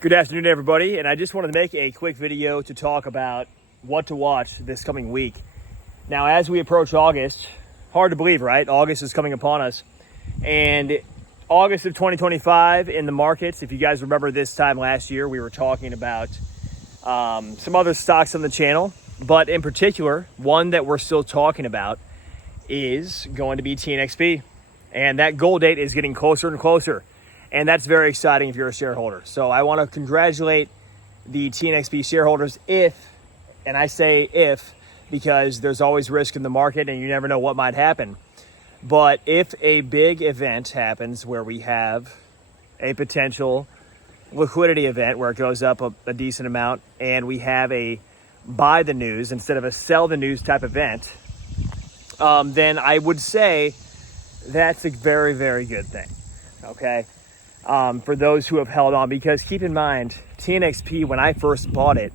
Good afternoon, everybody, and I just wanted to make a quick video to talk about what to watch this coming week. Now, as we approach August, hard to believe, right? August is coming upon us, and August of 2025 in the markets, if you guys remember this time last year, we were talking about some other stocks on the channel, but in particular, one that we're still talking about is going to be TNXP, and that goal date is getting closer and closer. And that's very exciting if you're a shareholder. So I want to congratulate the TNXP shareholders and I say if, because there's always risk in the market and you never know what might happen. But if a big event happens where we have a potential liquidity event where it goes up a decent amount and we have a buy the news instead of a sell the news type event, then I would say that's a very, very good thing, okay? For those who have held on, because keep in mind, TNXP, when I first bought it,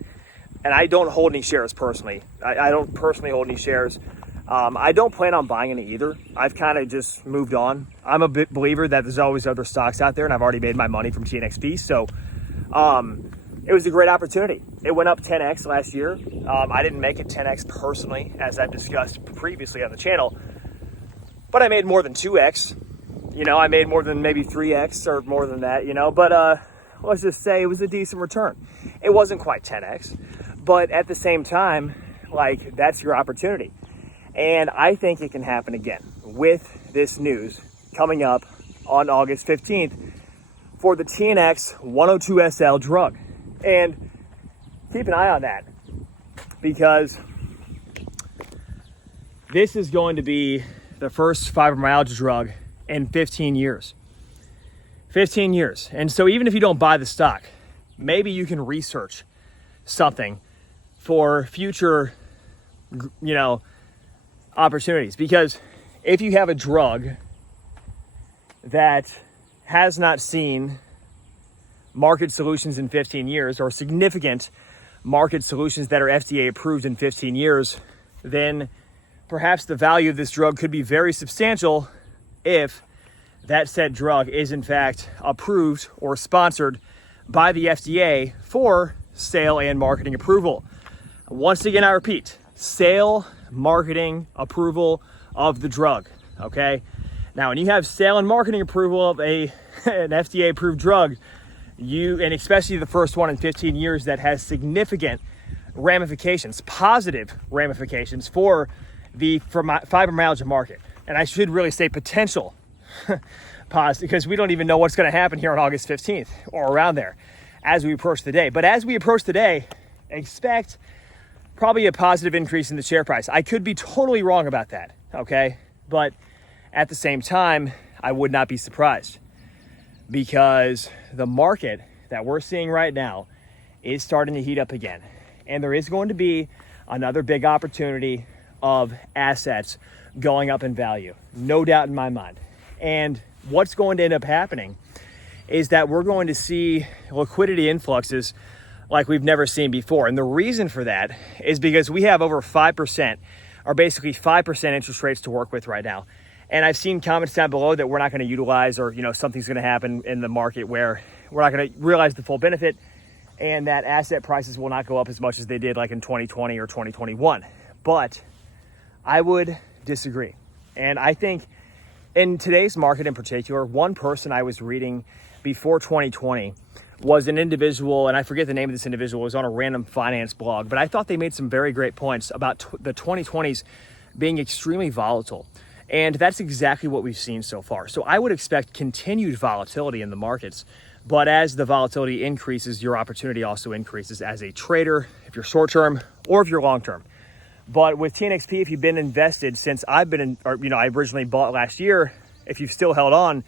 and I don't hold any shares personally. I don't personally hold any shares. I don't plan on buying any either. I've kind of just moved on. I'm a big believer that there's always other stocks out there, and I've already made my money from TNXP. So it was a great opportunity. It went up 10x last year. I didn't make it 10x personally, as I've discussed previously on the channel, but I made more than 2x. You know, I made more than maybe 3x or more than that, you know, but let's just say it was a decent return. It wasn't quite 10x, but at the same time, like, that's your opportunity. And I think it can happen again with this news coming up on August 15th for the TNX-102 SL drug. And keep an eye on that, because this is going to be the first fibromyalgia drug in 15 years. 15 years. And so even if you don't buy the stock, maybe you can research something for future, you know, opportunities. Because if you have a drug that has not seen market solutions in 15 years, or significant market solutions that are FDA approved in 15 years, then perhaps the value of this drug could be very substantial if that said drug is in fact approved or sponsored by the FDA for sale and marketing approval. Once again, I repeat, sale, marketing, approval of the drug, okay? Now, when you have sale and marketing approval of an FDA approved drug, and especially the first one in 15 years that has significant ramifications, positive ramifications for the fibromyalgia market. And I should really say potential positive, because we don't even know what's going to happen here on August 15th or around there as we approach the day. But as we approach the day, expect probably a positive increase in the share price. I could be totally wrong about that, okay? But at the same time, I would not be surprised, because the market that we're seeing right now is starting to heat up again. And there is going to be another big opportunity of assets going up in value, no doubt in my mind. And what's going to end up happening is that we're going to see liquidity influxes like we've never seen before. And the reason for that is because we have over 5%, or basically 5% interest rates to work with right now. And I've seen comments down below that we're not going to utilize, or, you know, something's going to happen in the market where we're not going to realize the full benefit, and that asset prices will not go up as much as they did like in 2020 or 2021. But I would disagree. And I think in today's market in particular, one person I was reading before 2020 was an individual, and I forget the name of this individual, it was on a random finance blog, but I thought they made some very great points about the 2020s being extremely volatile. And that's exactly what we've seen so far. So I would expect continued volatility in the markets, but as the volatility increases, your opportunity also increases as a trader, if you're short-term or if you're long-term. But with TNXP, if you've been invested since I've been in, or, you know, I originally bought last year, if you've still held on,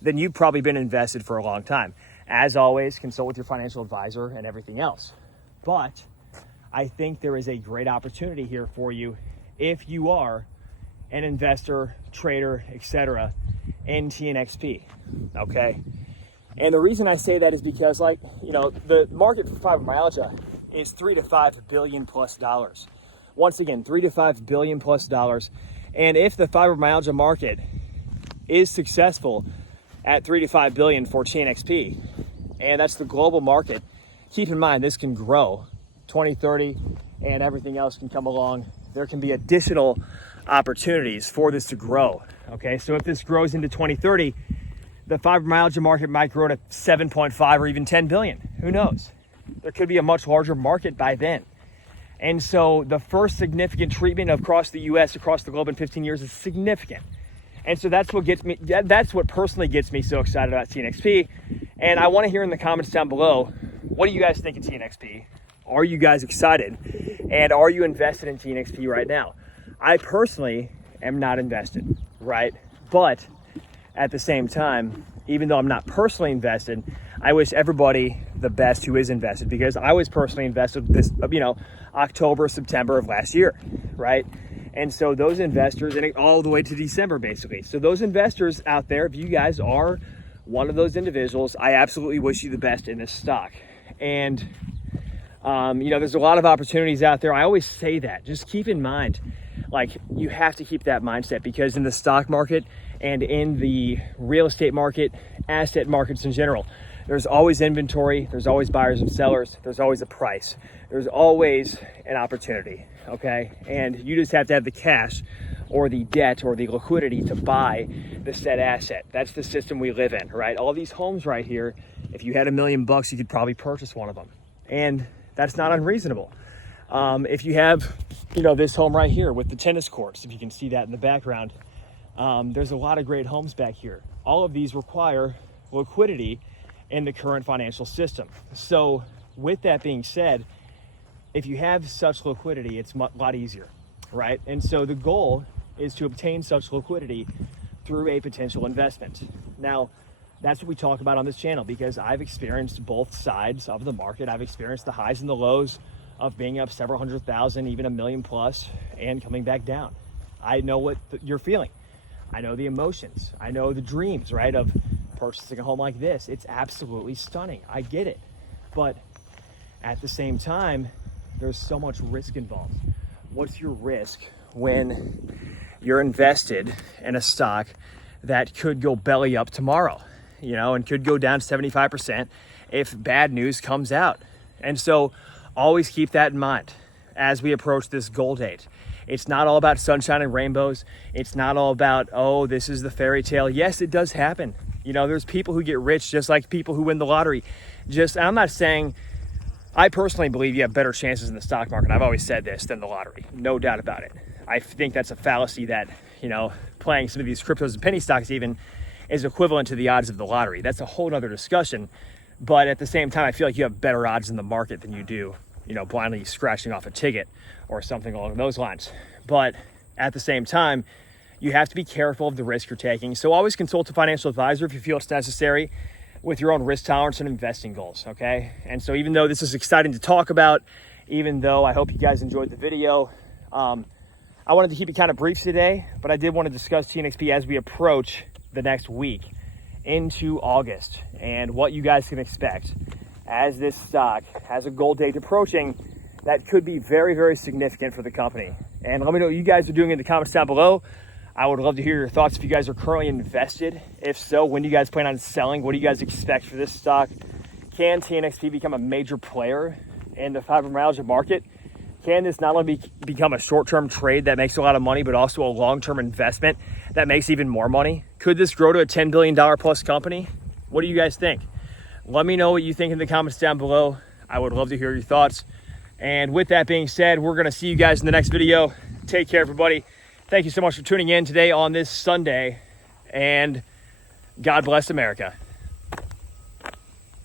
then you've probably been invested for a long time. As always, consult with your financial advisor and everything else. But I think there is a great opportunity here for you if you are an investor, trader, etc. in TNXP, okay? And the reason I say that is because, like, you know, the market for fibromyalgia is $3 to $5 billion plus. Once again, $3 to $5 billion plus. And if the fibromyalgia market is successful at $3 to $5 billion for TNXP, and that's the global market. Keep in mind, this can grow 2030 and everything else can come along. There can be additional opportunities for this to grow. Okay, so if this grows into 2030, the fibromyalgia market might grow to 7.5 or even 10 billion. Who knows? There could be a much larger market by then. And so the first significant treatment across the US, across the globe in 15 years is significant. And so that's what gets me, that's what personally gets me so excited about TNXP. And I want to hear in the comments down below, what do you guys think of TNXP? Are you guys excited? And are you invested in TNXP right now? I personally am not invested, right? But at the same time, even though I'm not personally invested, I wish everybody the best who is invested, because I was personally invested this, October, September of last year, right? And so those investors, and all the way to December, basically. So those investors out there, if you guys are one of those individuals, I absolutely wish you the best in this stock. And, there's a lot of opportunities out there. I always say that. Just keep in mind, like, you have to keep that mindset, because in the stock market and in the real estate market, asset markets in general, there's always inventory, there's always buyers and sellers, there's always a price, there's always an opportunity, okay? And you just have to have the cash or the debt or the liquidity to buy the said asset. That's the system we live in, right? All these homes right here, if you had $1 million, you could probably purchase one of them. And that's not unreasonable. If you have, this home right here with the tennis courts, if you can see that in the background, there's a lot of great homes back here. All of these require liquidity in the current financial system. So with that being said, if you have such liquidity, it's a lot easier, right? And so the goal is to obtain such liquidity through a potential investment. Now, that's what we talk about on this channel, because I've experienced both sides of the market. I've experienced the highs and the lows of being up several hundred thousand, even $1 million plus, and coming back down. I know what you're feeling. I know the emotions. I know the dreams, right, of purchasing a home like this. It's absolutely stunning. I get it. But at the same time, there's so much risk involved. What's your risk when you're invested in a stock that could go belly up tomorrow, and could go down 75% if bad news comes out? And so always keep that in mind as we approach this goal date. It's not all about sunshine and rainbows. It's not all about, oh, this is the fairy tale. Yes, it does happen. There's people who get rich just like people who win the lottery. I'm not saying, I personally believe you have better chances in the stock market, I've always said this, than the lottery. No doubt about it. I think that's a fallacy that, playing some of these cryptos and penny stocks even is equivalent to the odds of the lottery. That's a whole other discussion. But at the same time, I feel like you have better odds in the market than you do, blindly scratching off a ticket or something along those lines. But at the same time, you have to be careful of the risk you're taking. So always consult a financial advisor if you feel it's necessary with your own risk tolerance and investing goals, okay? And so even though this is exciting to talk about, even though I hope you guys enjoyed the video, I wanted to keep it kind of brief today, but I did want to discuss TNXP as we approach the next week into August and what you guys can expect as this stock has a goal date approaching that could be very, very significant for the company. And let me know what you guys are doing in the comments down below. I would love to hear your thoughts if you guys are currently invested. If so, when do you guys plan on selling? What do you guys expect for this stock? Can TNXP become a major player in the fibromyalgia market? Can this not only become a short-term trade that makes a lot of money, but also a long-term investment that makes even more money? Could this grow to a $10 billion plus company? What do you guys think? Let me know what you think in the comments down below. I would love to hear your thoughts. And with that being said, we're going to see you guys in the next video. Take care, everybody. Thank you so much for tuning in today on this Sunday, and God bless America.